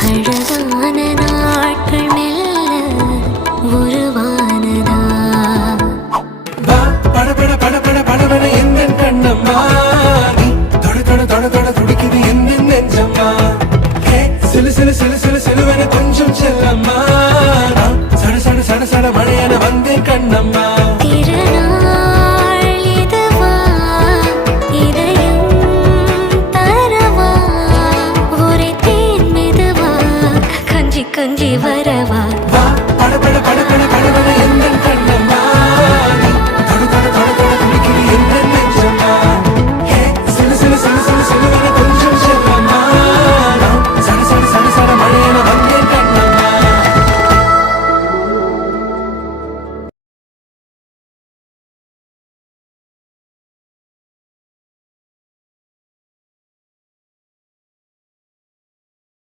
அழகான நாட்கள் மெல்ல உருவானதா வா பட பட பட பட படவன எந்த கண்ணம்மா நீ தொட தொட தொட தொட துடிக்குது எந்த நெஞ்சம்மா ஹே சிலு சிலு சிலு சிலு சிலுவன கொஞ்சம் செல்லம்மா நான் சட சட சட சட மழையான வந்தேன் கண்ணம்மா திருநாள்